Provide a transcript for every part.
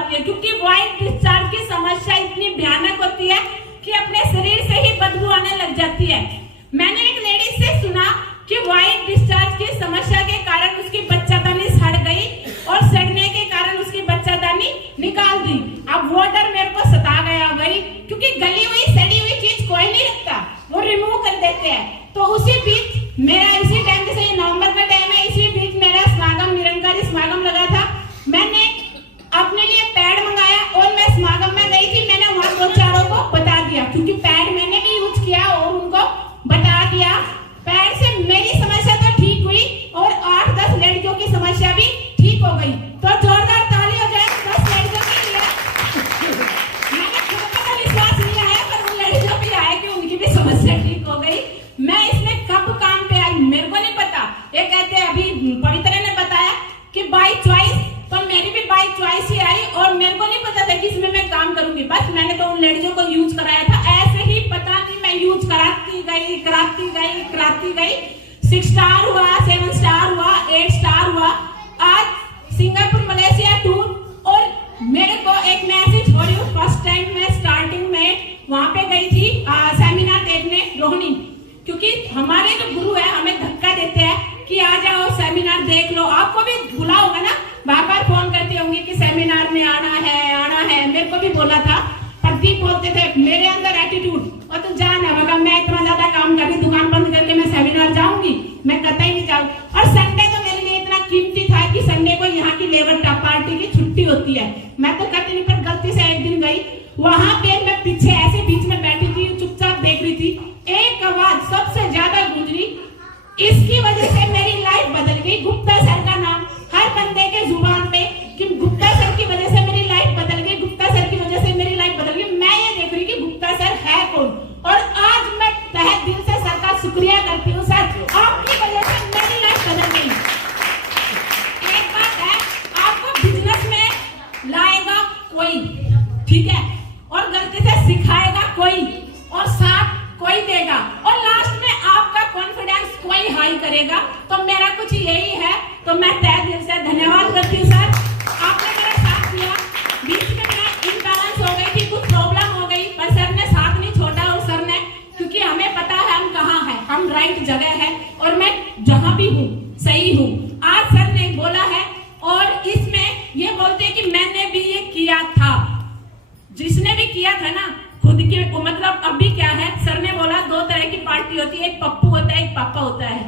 आती है, क्योंकि व्हाइट डिस्चार्ज की समस्या इतनी भयानक होती है कि अपने शरीर से ही बदबू आने लग जाती है। मैंने एक लेडीज से सुना कि व्हाइट डिस्चार्ज की समस्या के कारण उसकी बच्चादानी सड़ गई और सड़ने के कारण उसकी बच्चादानी निकाल दी। अब वो डर मेरे को सता गया भाई, क्योंकि गली हुई सड़ी हुई चीज कोई नहीं रखता, वो रिमूव कर देते हैं। तो उसी बीच मेरा इसी टाइम, जैसे नवंबर का टाइम है, इसी बीच मेरा समागम, निरंकारी समागम लगा था। मैंने अपने लिए पैड मंगाया और मैं समागम में गई थी। मैंने वहां दो चारों को बता दिया, क्योंकि पैड मैंने भी यूज किया और उनको बता दिया। पैड से मेरी समस्या तो ठीक हुई और 8-10 लड़कियों की समस्या भी ठीक हो गई। तो जोरदार ताली हो जाए 10 लड़कियों के लिए। मैंने खुद पर तो विश्वास नहीं आया, पर उन लड़कियों पे आया कि उनकी भी समस्या ठीक हो गई। मैं इसमें कब काम पे आई मेरे को नहीं पता। ये कहते हैं, अभी पवित्र ने बताया कि बाय चॉइस, तो मेरी भी बाय चॉइस ही आई और मेरे को नहीं पता था कि इसमें मैं काम करूंगी। बस मैंने तो उन लड़कियों को यूज कराया था, ऐसे ही पता नहीं मैं यूज कराती गई। 6 स्टार हुआ, 7 स्टार हुआ, 8 स्टार हुआ। आज सिंगापुर मलेशिया टूर, और मेरे को एक मैसेज हो रही हूँ। फर्स्ट टाइम मैं स्टार्टिंग में वहां पे गई थी सेमिनार देखने रोहिणी, क्योंकि हमारे जो गुरु है हमें धक्का देते हैं कि आ जाओ सेमिनार देख लो। आपको भी बुला होगा ना, बार बार फोन करते होंगे कि सेमिनार में आना है। मेरे को भी बोला था, प्रदीप बोलते थे, मेरे अंदर एटीट्यूड, और तू जाना बाबा, मैं इतना ज्यादा काम कर रही, दुकान बंद करके मैं सेमिनार जाऊंगी, मैं कतई नहीं जाऊँ। और संडे तो मेरे लिए इतना कीमती था कि संडे को यहाँ की लेबर पार्टी की छुट्टी होती है। मैं तो कतई नहीं, पर गलती से एक दिन गई, वहां पे मैं पीछे ऐसे बीच में बैठी थी, चुपचाप देख रही थी। एक आवाज सबसे ज्यादा गूंज रही, इसकी वजह से मेरी लाइफ बदल गई। गुप्ता सर का नाम हर बंदे के जुबान पे कि गुप्ता सर की वजह से मेरी लाइफ बदल गई, गुप्ता सर की वजह से मेरी लाइफ बदल गई। मैं ये देख रही कि गुप्ता सर है कौन, और आज मैं तहे दिल से सर का शुक्रिया करती हूँ। सर, आपकी वजह से मेरी लाइफ बदल गई। एक बात है, आपको बिजनेस में लाएगा कोई, ठीक है, और गलती से सिखाएगा कोई, और साथ कोई देगा, और लास्ट में आपका कॉन्फिडेंस कोई हाई करेगा। तो मेरा कुछ यही है, तो मैं तहे दिल से धन्यवाद करती हूँ सर, आपने मेरा साथ दिया। बीच में मैं इम्बैलेंस हो गई थी, कुछ प्रॉब्लम हो गई, पर सर ने साथ नहीं छोड़ा। और सर ने, क्योंकि हमें पता है हम कहाँ हैं, हम राइट जगह है, और मैं जहाँ भी हूँ सही हूँ। आज सर ने बोला है, और इसमें ये बोलते हैं कि मैंने भी ये किया था। जिसने भी किया था ना, खुद के मतलब अभी क्या है, सर ने बोला 2 तरह की पार्टी होती है, एक पप्पू होता है, एक पापा होता है।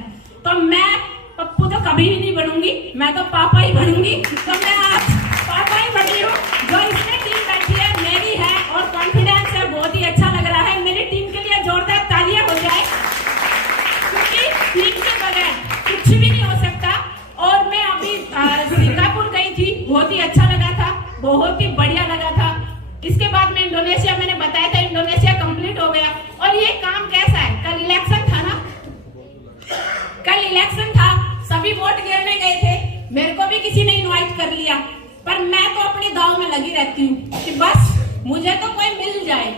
तो मैं पप्पू तो कभी भी नहीं बनूंगी, मैं तो पापा ही बनूंगी। तो मैं आज पापा ही बनी हूँ। जो इसमें टीम बैठी है मेरी है, और कॉन्फिडेंस है, बहुत ही अच्छा लग रहा है। मेरी टीम के लिए जोरदार तालियां हो जाए, क्योंकि टीम के बगैर कुछ भी नहीं हो सकता। और मैं अभी सिंगापुर गई थी, बहुत ही अच्छा लगा था, बहुत ही बढ़िया लगा था। इसके बाद में इंडोनेशिया, मैंने बताया था इंडोनेशिया कंप्लीट हो गया। और ये काम कैसा है, कल इलेक्शन था ना, कल इलेक्शन था, सभी वोट गिरने गए थे, मेरे को भी किसी ने इनवाइट कर लिया, पर मैं तो अपनी दाव में लगी रहती हूँ कि बस मुझे तो कोई मिल जाए।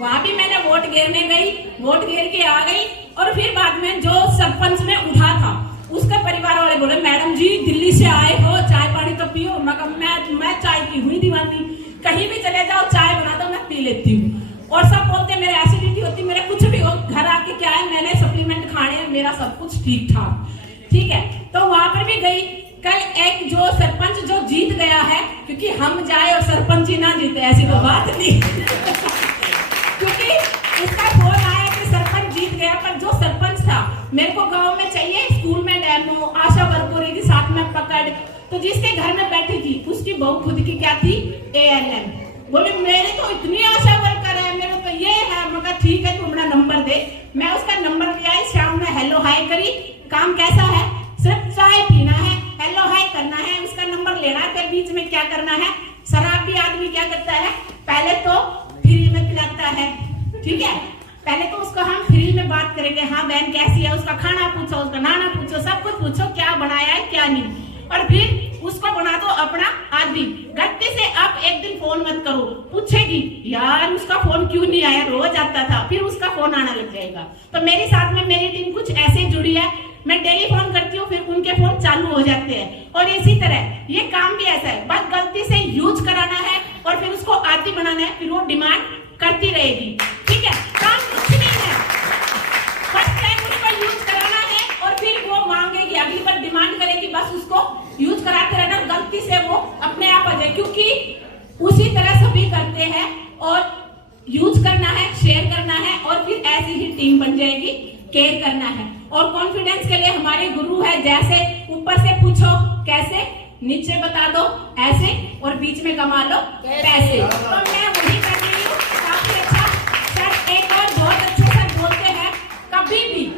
वहां भी मैंने वोट गिरने गई, वोट गिर के आ गई। और फिर बाद में जो सरपंच में उठा था, उसके परिवार वाले बोले, मैडम जी दिल्ली से आए हो, चाय पानी तो पियो। मैं चाय की हुई दीवानी, कहीं भी चले जाओ चाय बना दो, मैं पी लेती हूँ। और सब बोलते मेरे एसिडिटी होती, मेरे कुछ भी हो, घर आके क्या है, मैंने सप्लीमेंट खाने, मेरा सब कुछ ठीक ठाक, ठीक है। तो वहां पर भी गई। कल एक जो सरपंच जो जीत गया है, क्योंकि हम जाए और सरपंच ही ना जीते ऐसी तो बात नहीं क्योंकि उसका फोन आया कि सरपंच जीत गया, पर जो सरपंच था मेरे को गाँव में चाहिए, स्कूल में डेमो, आशा वर्कर के साथ में पकड़। तो जिसके घर में बैठी थी उसकी बहू खुद की क्या थी, ALM। बोले मेरे तो इतनी आशा वर्कर है, मेरे तो ये है। मगर ठीक है, तू अपना नंबर दे। मैं उसका नंबर ले आई, शाम में हेलो हाय करी। काम कैसा है, सिर्फ चाय पीना है, हेलो हाय करना है, उसका नंबर लेना है। फिर बीच में क्या करना है, शराबी आदमी क्या करता है, पहले तो फ्री में पिलाता है, ठीक है। पहले तो उसको हम फ्री में बात करेंगे, हाँ बहन कैसी है, उसका खाना पूछो, उसका नाना पूछो, सब कुछ पूछो, क्या बनाया है क्या नहीं। और फिर उसको बना दो अपना आदमी। गलती से आप एक दिन फोन मत करो, पूछेगी यार उसका फोन क्यों नहीं आया, रोज आता था, फिर उसका फोन आना लग जाएगा। तो मेरे साथ में मेरी टीम कुछ ऐसे जुड़ी है, मैं डेली फोन करती हूँ, फिर उनके फोन चालू हो जाते हैं। और इसी तरह ये काम भी ऐसा है, बस गलती से यूज कराना है, बनाना है, फिर वो डिमांड करती रहेगी। ठीक है, काम कुछ नहीं है, फर्स्ट टाइम उसको यूज कराना है और फिर वो मांगेगी, अगली बार डिमांड करेगी, बस उसको यूज कराते रहना, गलती से वो अपने आप आ जाए, क्योंकि उसी तरह सभी करते हैं। और यूज करना है, शेयर करना है और फिर ऐसी ही टीम बन जाएगी, केयर करना है। और कॉन्फिडेंस के लिए हमारे गुरु है, जैसे ऊपर से पूछो कैसे, नीचे बता दो ऐसे, और बीच में कमा लो पैसे। तो मैं वही कर रही हूँ, काफी अच्छा। सर एक और बहुत अच्छे सर बोलते हैं, कभी भी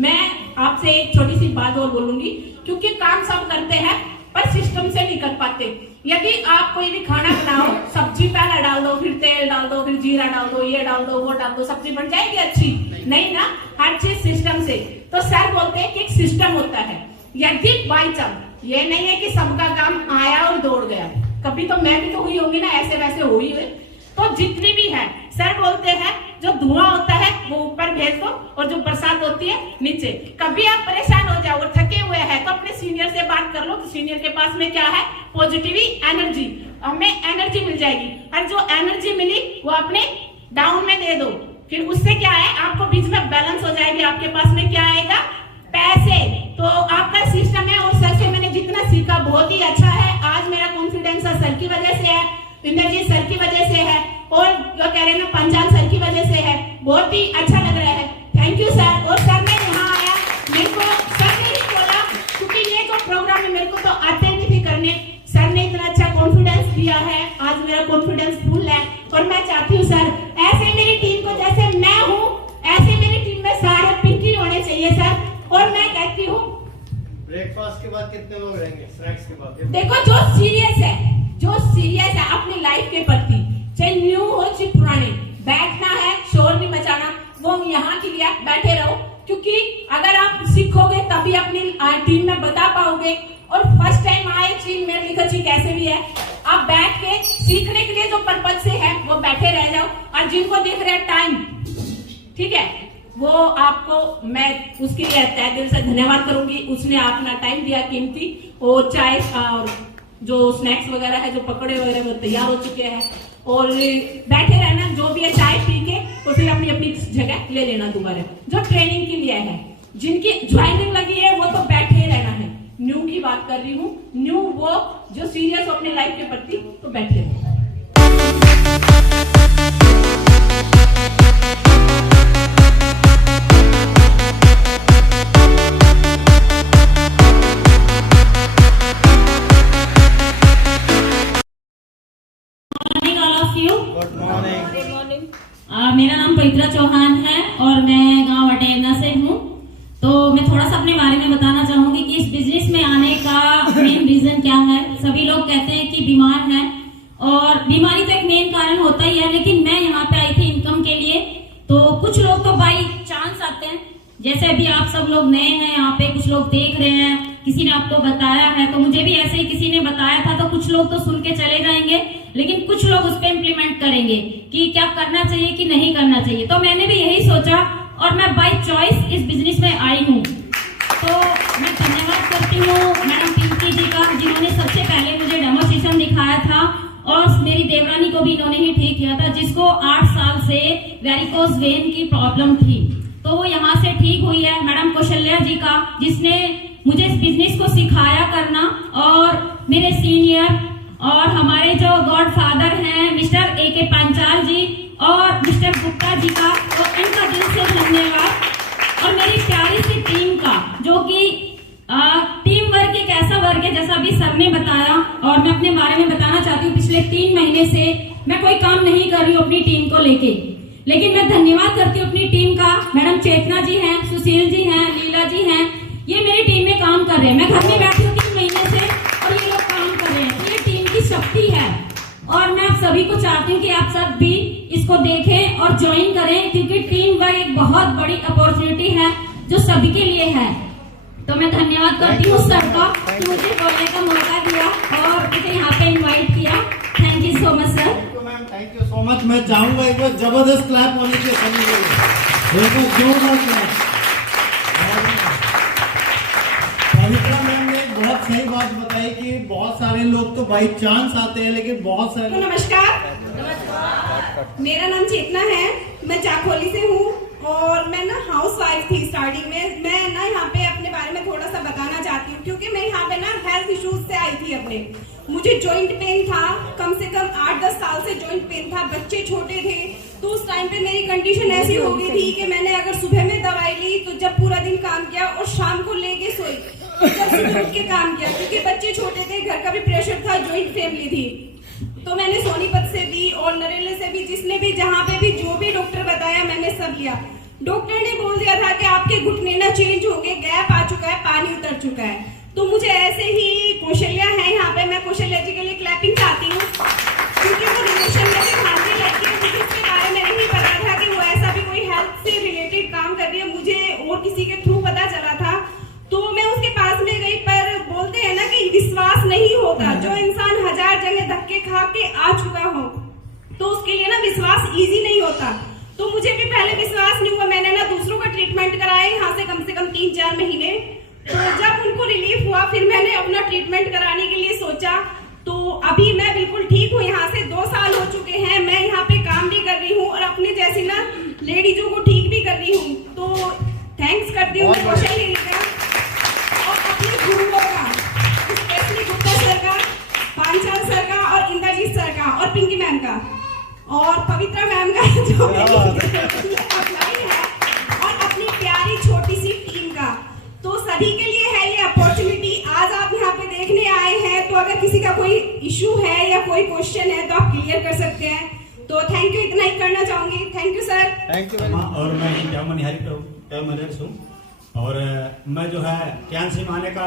मैं आपसे एक छोटी सी बात और बोलूंगी, क्योंकि काम सब करते हैं पर सिस्टम से नहीं कर पाते। यदि आप कोई भी खाना बनाओ, सब्जी पहले डाल दो, फिर तेल डाल दो, फिर जीरा डाल दो, ये डाल दो, वो डाल दो, सब्जी बन जाएगी अच्छी? नहीं ना, हर चीज सिस्टम से। तो सर बोलते हैं कि एक सिस्टम होता है। यदि बाई चांस, ये नहीं है कि सबका काम आया और दौड़ गया, कभी तो मैं भी तो हुई होगी ना, ऐसे वैसे हुई हुई। तो जितनी भी है, सर बोलते हैं जो धुआं होता है वो ऊपर भेज दो और जो बरसात होती है नीचे। कभी आप परेशान हो जाओ और थके हुए हैं तो अपने सीनियर से बात कर लो कि सीनियर के पास में क्या है, पॉजिटिव एनर्जी, हमें एनर्जी मिल जाएगी। और जो एनर्जी मिली वो अपने डाउन में दे दो, फिर उससे क्या है, आपको बीच में बैलेंस हो जाएगी, आपके पास में क्या आएगा, पैसे। तो आपका सिस्टम है। और सर से मैंने जितना सीखा बहुत ही अच्छा है। आज मेरा कॉन्फिडेंस सर की वजह से है, इंद्रजीत सर की वजह से है, और जो कह रहे हैं ना पंचाल सर की वजह से है। बहुत ही अच्छा लग रहा है, थैंक यू सर। और सर मैं यहाँ आया, मेरे को सर ने ही बोला, क्योंकि ये जो प्रोग्राम है मेरे को तो आते नहीं थी करने, सर ने इतना अच्छा कॉन्फिडेंस दिया है, आज मेरा कॉन्फिडेंस फुल है। और मैं चाहती हूँ सर ऐसे मेरी टीम को, जैसे मैं हूँ ऐसे मेरी टीम में सारे पिंकी होने चाहिए सर। और मैं कहती हूँ ब्रेकफास्ट के बाद कितने लोग रहेंगे, स्नैक्स के बाद? देखो जो सीरियस है, जो सीरियस है अपनी लाइफ के प्रति, चाहे न्यू हो चाहे पुराने, बैठना है, शोर नहीं मचाना, वो यहाँ के लिए बैठे रहो। क्योंकि अगर आप सीखोगे तभी अपनी टीम में बता पाओगे। और फर्स्ट टाइम आए चीज मेरे लिखो चीज कैसे भी है, आप बैठ के सीखने के लिए जो पर्पज से है वो बैठे रह जाओ। और जिनको देख रहे हैं टाइम, ठीक है, वो आपको मैं उसके लिए तहे दिल से धन्यवाद करूंगी, उसने अपना टाइम दिया कीमती। और चाय और जो स्नैक्स वगैरह है, जो पकौड़े वगैरह वो तैयार हो चुके हैं। और बैठे रहना, जो भी है चाय पी के और फिर अपनी अपनी जगह ले लेना दोबारा। जो ट्रेनिंग के लिए है, जिनकी ज्वाइनिंग लगी है वो तो बैठे रहना है। न्यू की बात कर रही हूँ, न्यू वो जो सीरियस हो अपने लाइफ के प्रति, तो बैठे रहना। Good morning. मेरा नाम पवित्रा चौहान है और मैं गांव अटेरना से हूँ। तो मैं थोड़ा सा अपने बारे में बताना चाहूंगी कि इस बिजनेस में आने का मेन रीजन क्या है। सभी लोग कहते हैं कि बीमार हैं, और बीमारी तो एक मेन कारण होता ही है, लेकिन मैं यहाँ पे आई थी इनकम के लिए। तो कुछ लोग तो बाई चांस आते हैं, जैसे अभी आप सब लोग नए हैं यहाँ पे, कुछ लोग देख रहे हैं, किसी ने आपको बताया है, तो मुझे भी ऐसे ही किसी ने बताया था। तो कुछ लोग तो सुन के चले जाएंगे, लेकिन कुछ लोग उस पर इम्प्लीमेंट करेंगे कि क्या करना चाहिए कि नहीं करना चाहिए। तो मैंने भी यही सोचा और मैं बाय चॉइस इस बिजनेस में आई हूँ। तो मैं धन्यवाद करती हूँ मैडम पिंकी जी का, जिन्होंने सबसे पहले मुझे डेमोस्ट्रेशन दिखाया था, और मेरी देवरानी को भी इन्होंने ही ठीक किया था, जिसको 8 साल से वेरिकोज वेन की प्रॉब्लम थी, तो वो यहाँ से ठीक हुई है। मैडम कौशल्या जी का, जिसने मुझे इस बिजनेस को सिखाया करना, और मेरे सीनियर और हमारे जो गॉड फादर हैं मिस्टर ए के पंचाल जी और मिस्टर गुप्ता जी का, तो इनका दिल से धन्यवाद। और मेरी प्यारी सी टीम का, जो कि टीम वर्क एक ऐसा वर्क है, जैसा अभी सर ने बताया। और मैं अपने बारे में बताना चाहती हूँ, पिछले 3 महीने से मैं कोई काम नहीं कर रही हूँ अपनी टीम को लेके, लेकिन मैं धन्यवाद करती हूँ अपनी टीम का। मैडम चेतना जी हैं, सुशील जी हैं, लीला जी हैं, ये मेरी टीम में काम कर रहे हैं। मैं घर में बैठी हूँ 3 महीने से और ये लोग काम कर रहे हैं। ये टीम की शक्ति है, और मैं आप सभी को चाहती हूँ कि आप सब भी इसको देखें और ज्वाइन करें, क्योंकि टीम वर्क एक बहुत बड़ी अपॉर्चुनिटी है जो सभी के लिए है। तो मैं धन्यवाद करती हूँ सर का कि मुझे बोलने का मौका दिया और मुझे यहाँ पे इन्वाइट किया। Thank you so much sir. Thank you so much. मैं चाहूंगा एक बार जबरदस्त क्लैप होने के सभी जोरदार क्लैप। पवित्रा मैम ने बहुत सही बात बताई कि बहुत सारे लोग तो बाई चांस आते हैं, लेकिन बहुत तो सारे नमस्कार, मेरा नाम चेतना है, मैं चाकोली से हूँ और मैं ना हाउस वाइफ थी स्टार्टिंग में। मैं ना यहाँ पे अपने बारे में थोड़ा सा बताना चाहती हूँ, क्योंकि मैं यहाँ पे ना हेल्थ इश्यूज से आई थी अपने। मुझे जॉइंट पेन था, कम से कम 8-10 साल से जॉइंट पेन था, बच्चे छोटे थे, तो उस टाइम पे मेरी कंडीशन ऐसी हो गई थी कि मैंने अगर सुबह में दवाई ली तो जब पूरा दिन काम किया और शाम को लेके सोई, जब सुबह उठ के काम किया, क्योंकि बच्चे छोटे थे, घर का भी प्रेशर था, जॉइंट फैमिली थी। तो मैंने सोनीपत से भी और नरेले से भी, जिसने भी जहाँ पे भी जो भी डॉक्टर बताया मैंने सब लिया। डॉक्टर ने बोल दिया था कि आपके घुटने ना चेंज होंगे, गैप आ चुका है, पानी उतर चुका है। तो मुझे ऐसे ही कौशल्या है यहाँ पे, मैं कौशल्या जी के लिए क्लैपिंग चाहती हूँ, क्योंकि वो रिलेशन में भी भांति लड़की है, मुझे उसके बारे में नहीं पता था कि वो ऐसा भी कोई हेल्थ से रिलेटेड काम कर रही है, मुझे और किसी के थ्रू पता चला था। तो मैं उसके पास में गई, पर बोलते हैं ना कि विश्वास नहीं होता। जो इंसान 1000 जगह धक्के खा के आ चुका हो तो उसके लिए ना विश्वास इजी नहीं होता। तो मुझे भी पहले विश्वास नहीं हुआ, मैंने ना दूसरों का ट्रीटमेंट कराया यहाँ से कम 3-4 महीने। तो जब उनको रिलीफ हुआ, फिर मैंने अपना ट्रीटमेंट कराने के लिए सोचा। तो अभी मैं बिल्कुल ठीक हूँ, यहाँ से 2 साल हो चुके हैं, मैं यहाँ पे काम भी कर रही हूँ और अपने जैसी ना लेडीजों को ठीक भी कर रही हूँ। तो थैंक्स करती हूँ कौशल्या जी का और अपने गुरुओं का, स्पेशली गुप्ता सर का, पांचाल सर का और इंद्रजीत सर का और पिंकी मैम का और पवित्रा मैम का जो अपलाइन है, और अपनी प्यारी छोटी सी टीम का। तो सभी के लिए है ये अपॉर्चुनिटी। आज आप यहाँ पे देखने आए हैं, तो अगर किसी का कोई इशू है या कोई क्वेश्चन है तो आप क्लियर कर सकते हैं। तो थैंक यू, इतना ही करना चाहूंगी। Thank you sir. Thank you. और मैं निहारी हूँ और मैं जो है कैंसर में आने का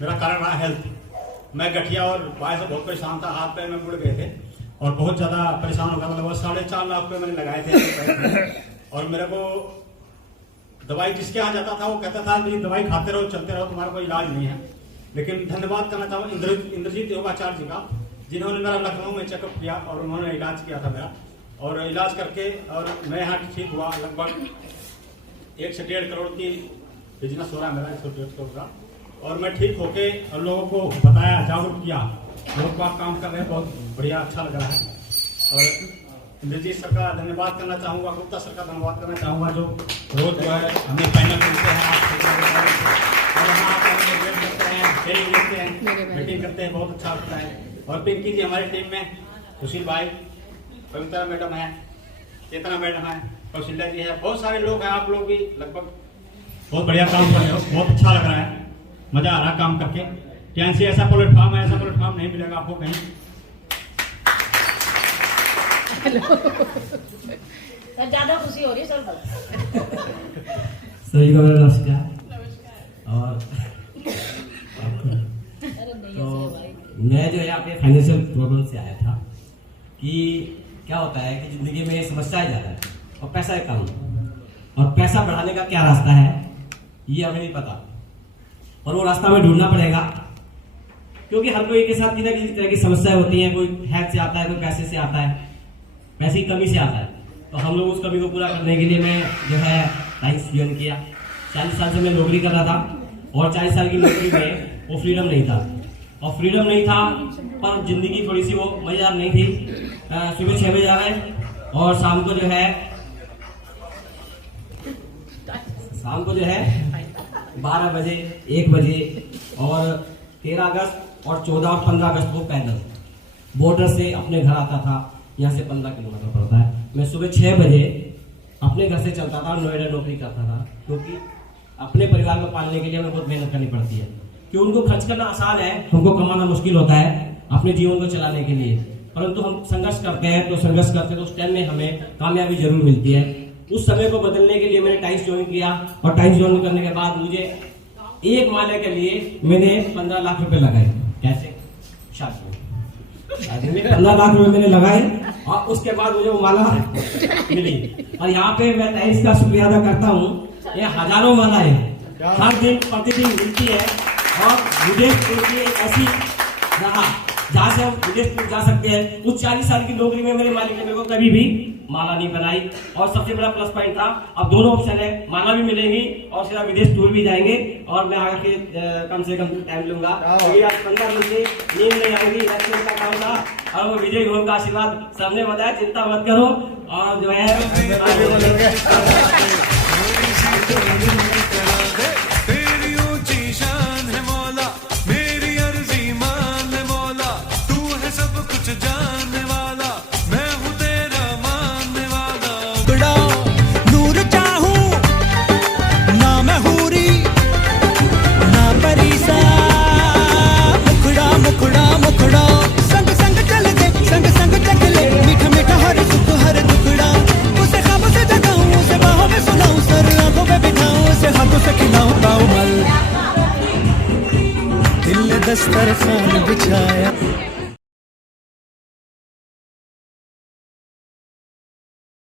मेरा कारण रहा हेल्थ। मैं गठिया और बाय से बहुत परेशान था, हाथ पैर में मुड़ गए थे और बहुत ज्यादा परेशान हो गया था। लगभग 4.5 लाख रुपए मैंने लगाए थे और मेरे को दवाई जिसके यहाँ जाता था वो कहता था कि दवाई खाते रहो, चलते रहो, तुम्हारा कोई इलाज नहीं है। लेकिन धन्यवाद करना चाहूँगा इंद्रजीत योगाचार्य जी का, जिन्होंने मेरा लखनऊ में चेकअप किया और उन्होंने इलाज किया था मेरा, और इलाज करके और मैं यहाँ ठीक हुआ। लगभग 1 से 1.5 करोड़ की बिजनेस हो रहा है मेरा, 1.5 करोड़ का, और मैं ठीक होके और लोगों को बताया, जागरूक किया। लोग बात काम कर रहे हैं, बहुत बढ़िया, अच्छा लग रहा है। और इंद्रजीत सर का धन्यवाद करना चाहूँगा, गुप्ता सर का धन्यवाद करना चाहूँगा, जो रोज जो है हमें पैनल मिलते हैं और मीटिंग करते हैं, बहुत अच्छा लगता है। और पिंकी जी हमारी टीम में, सुशील भाई, पवित्रा मैडम है, चेतना मैडम है, कौशल्या जी है, बहुत सारे लोग हैं। आप लोग भी लगभग बहुत बढ़िया काम कर रहे हो, बहुत अच्छा लग रहा है, मजा आ रहा है काम करके। कैंसी ऐसा प्लेटफॉर्म है, ऐसा प्लेटफॉर्म नहीं मिलेगा आपको कहीं। ज्यादा खुशी हो रही है सर। सभी को मेरा नमस्कार। और तो मैं जो है आपके फाइनेंशियल प्रॉब्लम से आया था कि क्या होता है कि जिंदगी में समस्याएं ज्यादा है और पैसा कम, और पैसा बढ़ाने का क्या रास्ता है ये हमें नहीं पता, और वो रास्ता हमें ढूंढना पड़ेगा, क्योंकि हर कोई के साथ किसी न किसी तरह की समस्याएं होती हैं। कोई हेल्थ से आता है, कोई पैसे से आता है, पैसे की कमी से आता है। तो हम लोग उस कमी को पूरा करने के लिए मैं जो है टाइम्स ज्वाइन किया। 40 साल से मैं नौकरी कर रहा था और 40 साल की नौकरी में वो फ्रीडम नहीं था, और फ्रीडम नहीं था पर जिंदगी थोड़ी सी वो मजेदार नहीं थी। सुबह 6 बजे आ गए और शाम को जो है 12 बजे 1 बजे, और 13 अगस्त और 14 और 15 अगस्त को पैदल बॉर्डर से अपने घर आता था। यहाँ से 15 किलोमीटर पड़ता है। मैं सुबह 6 बजे अपने घर से चलता था, नोएडा नौकरी करता था, क्योंकि अपने परिवार को पालने के लिए हमें बहुत मेहनत करनी पड़ती है। कि उनको खर्च करना आसान है, हमको कमाना मुश्किल होता है अपने जीवन को चलाने के लिए, परंतु हम संघर्ष करते हैं तो उस टाइम में हमें कामयाबी जरूर मिलती है। उस समय को बदलने के लिए मैंने टाइम्स ज्वाइन किया, और टाइम्स ज्वाइन करने के बाद मुझे 1 माले के लिए मैंने 15 लाख रुपए लगाए। कैसे? शादी में 15 लाख रुपए मैंने लगाए, और उसके बाद मुझे वो माला मिली। और यहाँ पे मैं टाइम्स का शुक्रिया अदा करता हूँ। ये हजारों मालाएं हर दिन प्रतिदिन मिलती है, और मुझे एक ऐसी रहा जहाँ से हम विदेश में जा सकते हैं। उस 40 साल की नौकरी में मेरे मालिक ने मेरे को कभी भी माला नहीं बनाई, और सबसे बड़ा प्लस पॉइंट था अब दोनों ऑप्शन है, माला भी मिलेगी और सीधा विदेश टूर भी जाएंगे। और मैं आगे कम से कम टाइम लूंगा, क्योंकि आज 15 दिन से नींद नहीं आएगी, इलेक्शन का काम था और वो विजय भवन का आशीर्वाद सबने बताया, चिंता मत करो। और जो है तेरी ऊंची शान है मौला, मेरी अर्जी मान मौला, तू है सब कुछ जानने वाला, मैं हूँ तेरा मानने वाला। बड़ा नूर चाहूं ना मैं हूरी ना परीसा, मुखड़ा मुखड़ा मुखड़ा संग संग चल दे, संग संग चल ले, मीठा मीठा हर सुख हर दुखड़ा, उसे ख्वाबों से जगाऊं, उसे बाहों में सुनाऊं, सर आंखों पे बिठाऊं, उसे हाथों से खिलाऊं ताउमल, दिल ने दस्तरखान बिछाया।